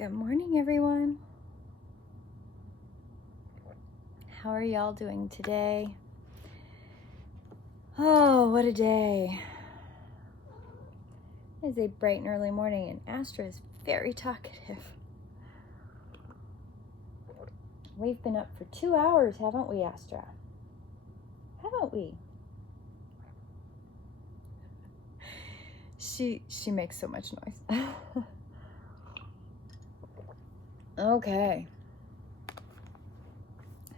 Good morning, everyone. How are y'all doing today? Oh, what a day. It is a bright and early morning, and Astra is very talkative. We've been up for 2 hours, haven't we, Astra? Haven't we? She makes so much noise. Okay.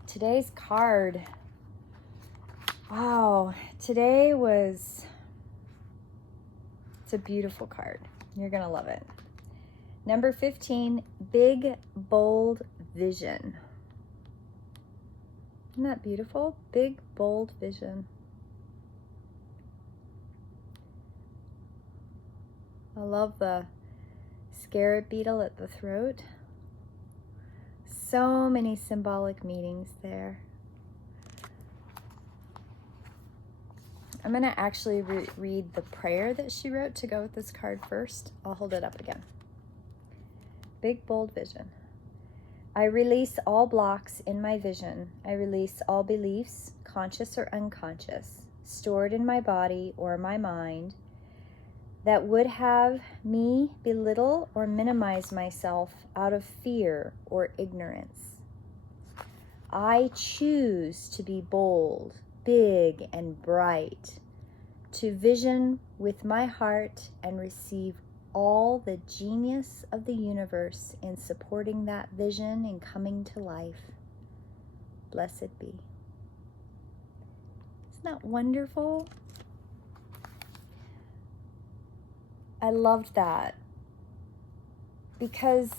Today's card. Wow. It's a beautiful card. You're going to love it. Number 15, Big, Bold Vision. Isn't that beautiful? Big, bold vision. I love the scarab beetle at the throat. So many symbolic meanings there. I'm going to actually read the prayer that she wrote to go with this card first. I'll hold it up again. Big, bold vision. I release all blocks in my vision. I release all beliefs, conscious or unconscious, stored in my body or my mind, that would have me belittle or minimize myself out of fear or ignorance. I choose to be bold, big, and bright, to vision with my heart and receive all the genius of the universe in supporting that vision and coming to life. Blessed be. Isn't that wonderful? I loved that because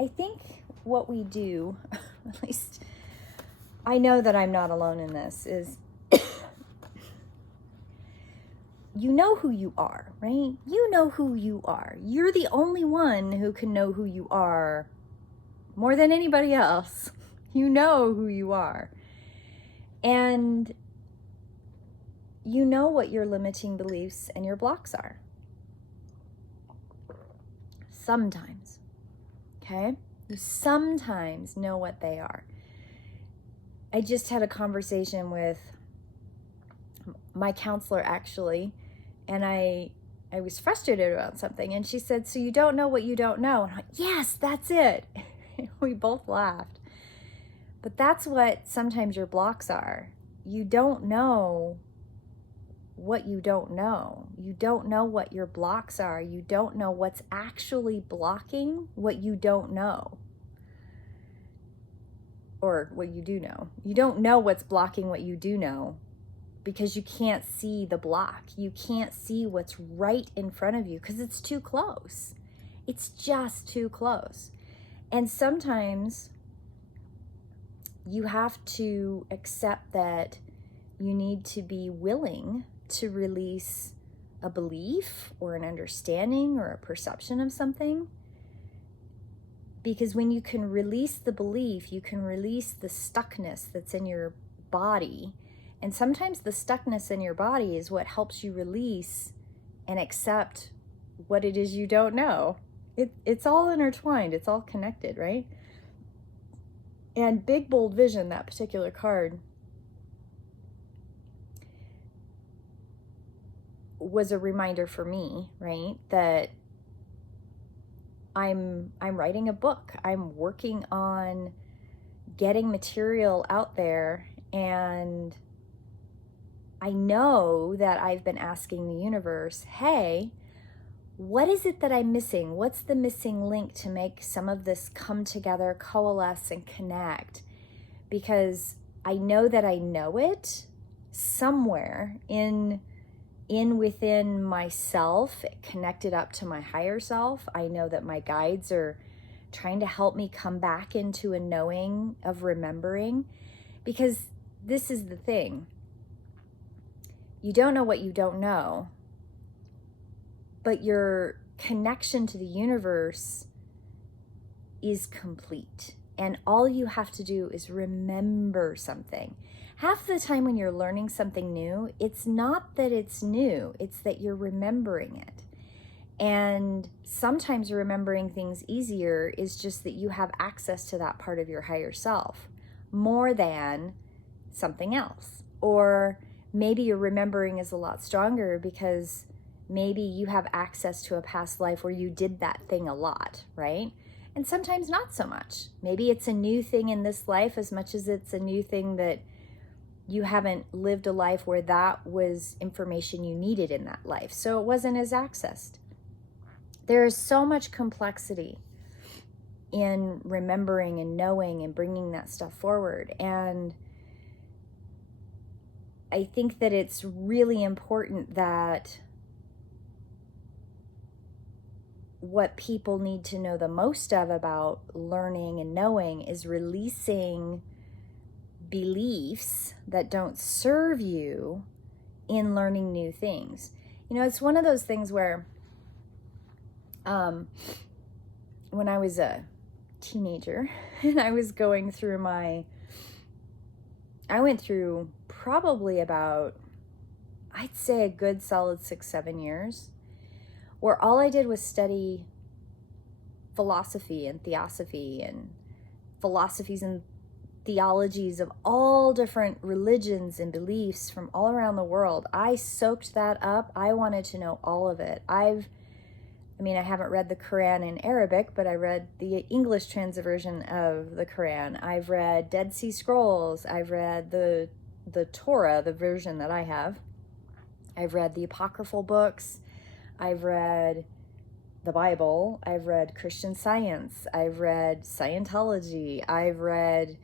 I think what we do, at least I know that I'm not alone in this, is you know who you are, right? You know who you are. You're the only one who can know who you are more than anybody else. You know who you are. And you know what your limiting beliefs and your blocks are. Sometimes, okay? You sometimes know what they are. I just had a conversation with my counselor, actually, and I was frustrated about something, and she said, so you don't know what you don't know? And I'm like, yes, that's it. We both laughed. But that's what sometimes your blocks are. You don't know what you don't know. You don't know what your blocks are. You don't know what's actually blocking what you don't know. Or what you do know. You don't know what's blocking what you do know because you can't see the block. You can't see what's right in front of you because it's too close. It's just too close. And sometimes you have to accept that you need to be willing to release a belief or an understanding or a perception of something. Because when you can release the belief, you can release the stuckness that's in your body. And sometimes the stuckness in your body is what helps you release and accept what it is you don't know. It's all intertwined. It's all connected, right? And Big, Bold Vision, that particular card, was a reminder for me, right, that I'm writing a book. I'm working on getting material out there, and I know that I've been asking the universe, hey, what is it that I'm missing? What's the missing link to make some of this come together, coalesce, and connect? Because I know that I know it somewhere within myself, connected up to my higher self. I know that my guides are trying to help me come back into a knowing of remembering, because this is the thing. You don't know what you don't know, but your connection to the universe is complete. And all you have to do is remember something. Half the time when you're learning something new, it's not that it's new, it's that you're remembering it. And sometimes remembering things easier is just that you have access to that part of your higher self more than something else. Or maybe your remembering is a lot stronger because maybe you have access to a past life where you did that thing a lot, right? And sometimes not so much. Maybe it's a new thing in this life as much as it's a new thing that you haven't lived a life where that was information you needed in that life. So it wasn't as accessed. There is so much complexity in remembering and knowing and bringing that stuff forward. And I think that it's really important that what people need to know the most of about learning and knowing is releasing beliefs that don't serve you in learning new things. You know, it's one of those things where when I was a teenager and I was going through I went through probably about, I'd say a good solid 6-7 years where all I did was study philosophy and theosophy and philosophies and theologies of all different religions and beliefs from all around the world. I soaked that up. I wanted to know all of it. I haven't read the Quran in Arabic, but I read the English transversion of the Quran. I've read Dead Sea Scrolls. I've read the Torah, the version that I have. I've read the apocryphal books. I've read the Bible. I've read Christian Science. I've read Scientology. I've read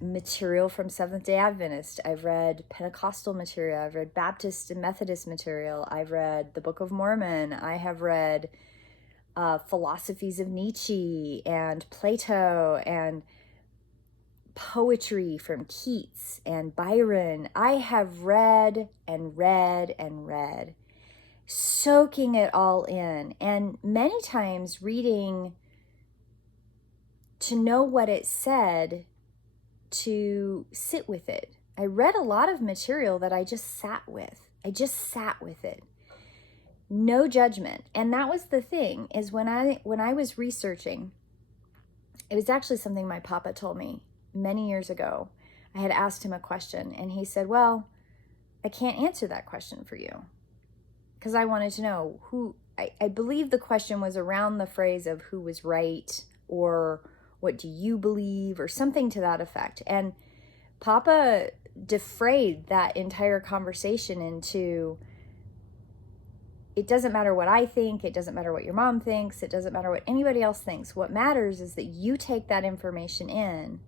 material from Seventh-day Adventist. I've read Pentecostal material. I've read Baptist and Methodist material. I've read the Book of Mormon. I have read philosophies of Nietzsche and Plato and poetry from Keats and Byron. I have read and read and read, soaking it all in, and many times reading to know what it said, to sit with it. I read a lot of material that I just sat with. I just sat with it. No judgment. And that was the thing, is when I was researching, it was actually something my papa told me many years ago. I had asked him a question and he said, well, I can't answer that question for you. Because I wanted to know I believe the question was around the phrase of who was right, or what do you believe, or something to that effect. And Papa defrayed that entire conversation into, it doesn't matter what I think, it doesn't matter what your mom thinks, it doesn't matter what anybody else thinks. What matters is that you take that information in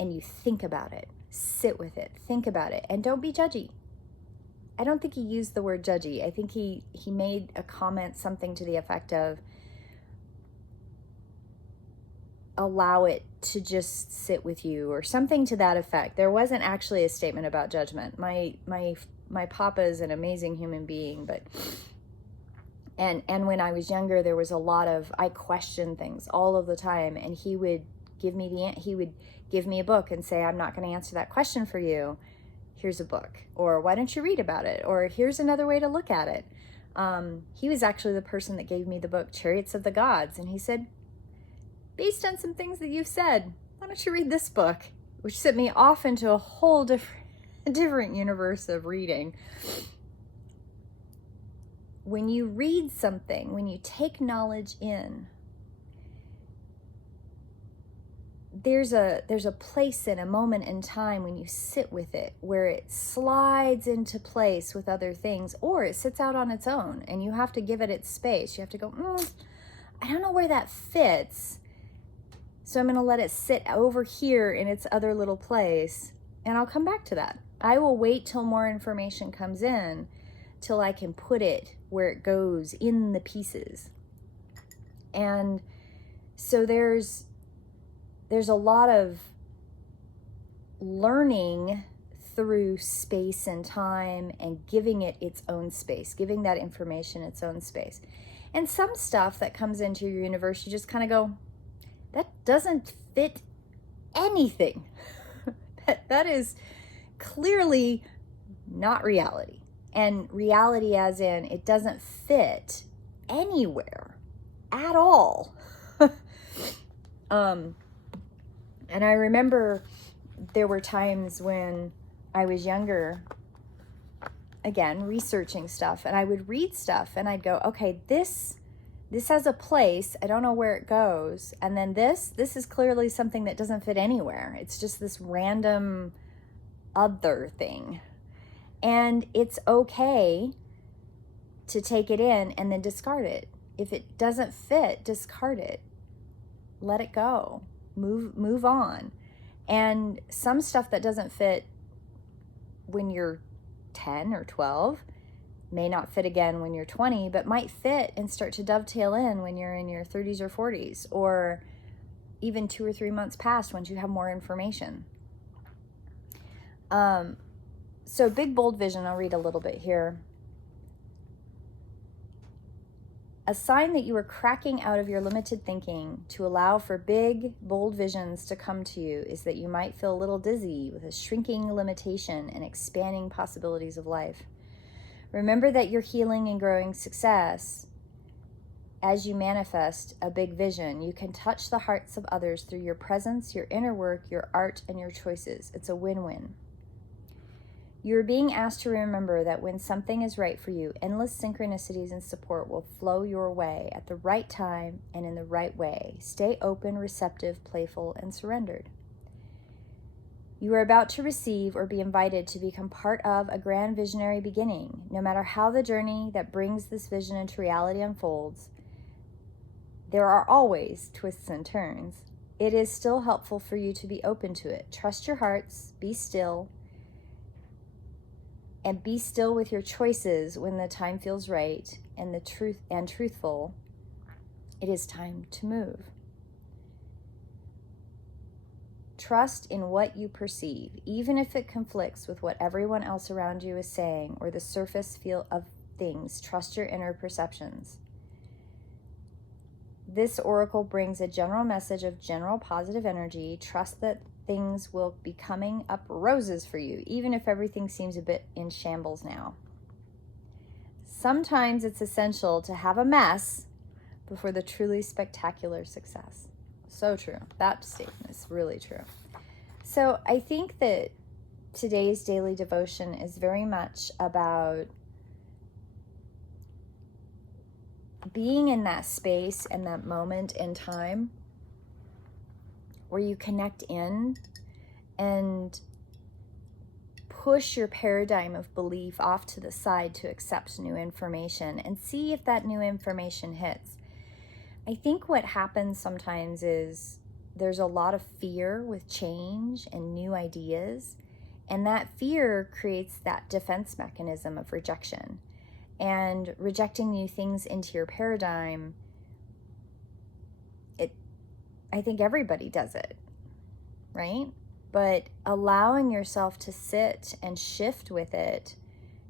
and you think about it, sit with it, think about it, and don't be judgy. I don't think he used the word judgy. I think he made a comment, something to the effect of, allow it to just sit with you, or something to that effect. There wasn't actually a statement about judgment. My papa is an amazing human being, but and when I was younger, there was a lot of, I questioned things all of the time, and he would give me a book and say, I'm not going to answer that question for you. Here's a book, or why don't you read about it, or here's another way to look at it. He was actually the person that gave me the book Chariots of the Gods, and he said, based on some things that you've said, why don't you read this book? Which sent me off into a whole different universe of reading. When you read something, when you take knowledge in, there's a place and a moment in time when you sit with it where it slides into place with other things, or it sits out on its own and you have to give it its space. You have to go, I don't know where that fits, so I'm going to let it sit over here in its other little place, and I'll come back to that. I will wait till more information comes in, till I can put it where it goes in the pieces. And so there's a lot of learning through space and time, and giving it its own space, giving that information its own space. And some stuff that comes into your universe, you just kind of go, that doesn't fit anything. that is clearly not reality. And reality as in it doesn't fit anywhere at all. And I remember there were times when I was younger, again, researching stuff, and I would read stuff and I'd go, okay, this has a place. I don't know where it goes. And then this is clearly something that doesn't fit anywhere. It's just this random other thing. And it's okay to take it in and then discard it. If it doesn't fit, discard it. Let it go. Move on. And some stuff that doesn't fit when you're 10 or 12 may not fit again when you're 20, but might fit and start to dovetail in when you're in your 30s or 40s, or even 2 or 3 months past once you have more information. So big, bold vision, I'll read a little bit here. A sign that you are cracking out of your limited thinking to allow for big, bold visions to come to you is that you might feel a little dizzy with a shrinking limitation and expanding possibilities of life. Remember that your healing and growing success, as you manifest a big vision, you can touch the hearts of others through your presence, your inner work, your art, and your choices. It's a win-win. You are being asked to remember that when something is right for you, endless synchronicities and support will flow your way at the right time and in the right way. Stay open, receptive, playful, and surrendered. You are about to receive or be invited to become part of a grand visionary beginning. No matter how the journey that brings this vision into reality unfolds, there are always twists and turns. It is still helpful for you to be open to it. Trust your hearts, be still, and be still with your choices when the time feels right and truthful. It is time to move. Trust in what you perceive, even if it conflicts with what everyone else around you is saying or the surface feel of things. Trust your inner perceptions. This oracle brings a general message of general positive energy. Trust that things will be coming up roses for you, even if everything seems a bit in shambles now. Sometimes it's essential to have a mess before the truly spectacular success. So true. That statement is really true. So I think that today's daily devotion is very much about being in that space and that moment in time where you connect in and push your paradigm of belief off to the side to accept new information and see if that new information hits. I think what happens sometimes is there's a lot of fear with change and new ideas, and that fear creates that defense mechanism of rejection. And rejecting new things into your paradigm, I think everybody does it, right? But allowing yourself to sit and shift with it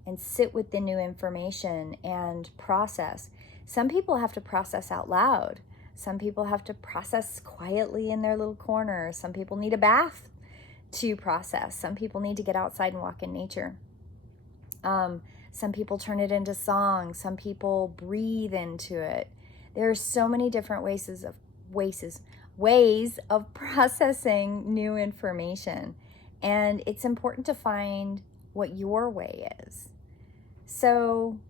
and sit with the new information and process. Some people have to process out loud. Some people have to process quietly in their little corner. Some people need a bath to process. Some people need to get outside and walk in nature. Some people turn it into song. Some people breathe into it. There are so many different ways of processing new information. And it's important to find what your way is. So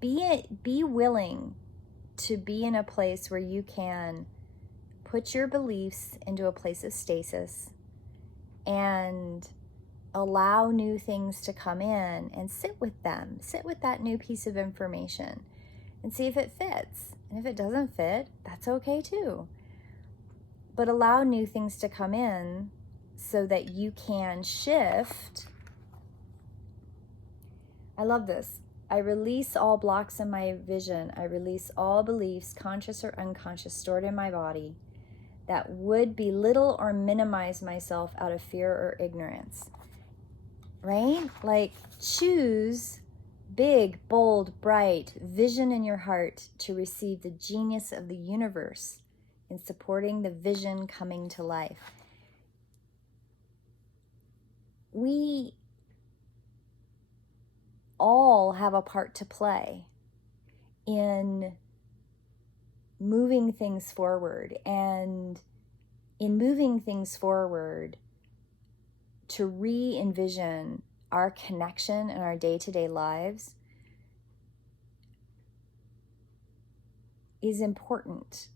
be willing to be in a place where you can put your beliefs into a place of stasis and allow new things to come in and sit with them. Sit with that new piece of information and see if it fits. And if it doesn't fit, that's okay too. But allow new things to come in so that you can shift. I love this. I release all blocks in my vision. I release all beliefs, conscious or unconscious, stored in my body that would belittle or minimize myself out of fear or ignorance. Right? Like, choose big, bold, bright vision in your heart to receive the genius of the universe in supporting the vision coming to life. We all have a part to play in moving things forward, and in moving things forward to re-envision our connection in our day-to-day lives is important.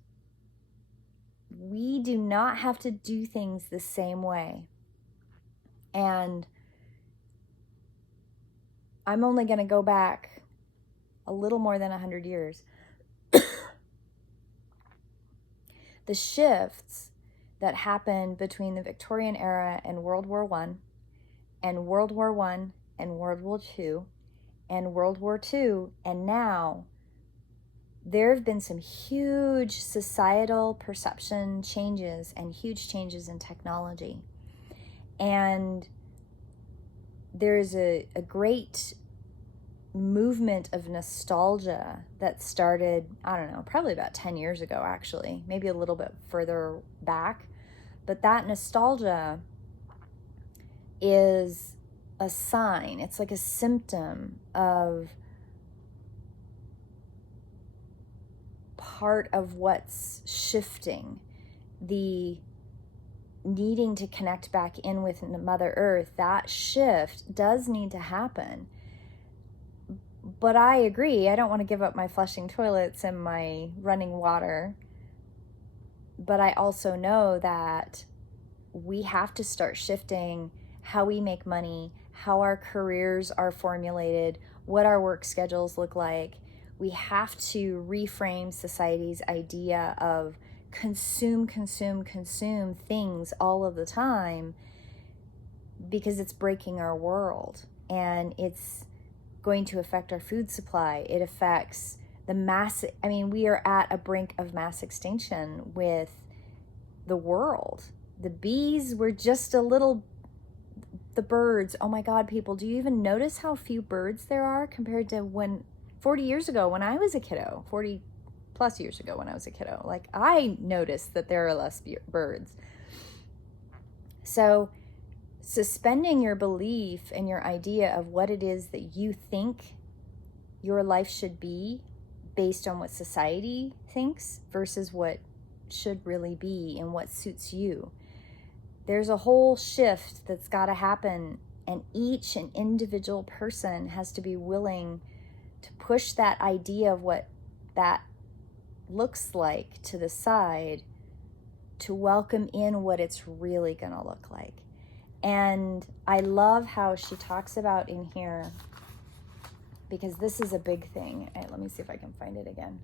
We do not have to do things the same way. And I'm only going to go back a little more than 100 years. The shifts that happened between the Victorian era and World War I, and World War I and World War II, and World War II, and now, there have been some huge societal perception changes and huge changes in technology. And there's a great movement of nostalgia that started, I don't know, probably about 10 years ago, actually, maybe a little bit further back. But that nostalgia is a sign, it's like a symptom of part of what's shifting, the needing to connect back in with Mother Earth. That shift does need to happen. But I agree, I don't want to give up my flushing toilets and my running water. But I also know that we have to start shifting how we make money, how our careers are formulated, what our work schedules look like. We have to reframe society's idea of consume things all of the time, because it's breaking our world, and it's going to affect our food supply. It affects the mass. I mean, we are at a brink of mass extinction with the world. The bees were just a little, the birds, oh my God, people, do you even notice how few birds there are compared to when 40 years ago when I was a kiddo, 40 plus years ago when I was a kiddo? Like, I noticed that there are less birds. So suspending your belief and your idea of what it is that you think your life should be based on what society thinks versus what should really be and what suits you. There's a whole shift that's got to happen, and each and individual person has to be willing to push that idea of what that looks like to the side to welcome in what it's really going to look like. And I love how she talks about in here, because this is a big thing. Let me see if I can find it again.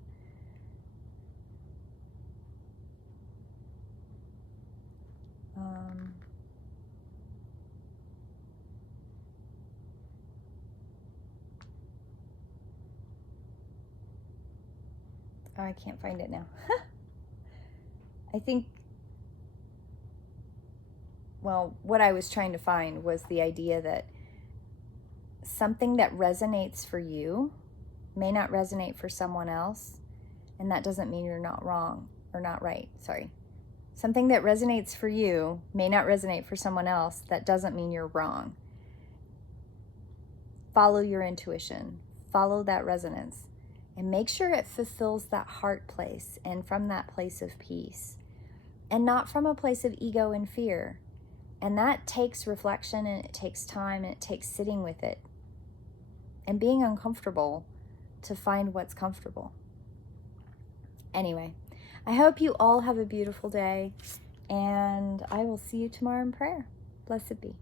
I can't find it now. I think, well, what I was trying to find was the idea that something that resonates for you may not resonate for someone else, and that doesn't mean you're not wrong or not right. Sorry. Something that resonates for you may not resonate for someone else. That doesn't mean you're wrong. Follow your intuition. Follow that resonance. And make sure it fulfills that heart place, and from that place of peace, and not from a place of ego and fear. And that takes reflection, and it takes time, and it takes sitting with it and being uncomfortable to find what's comfortable. Anyway, I hope you all have a beautiful day, and I will see you tomorrow in prayer. Blessed be.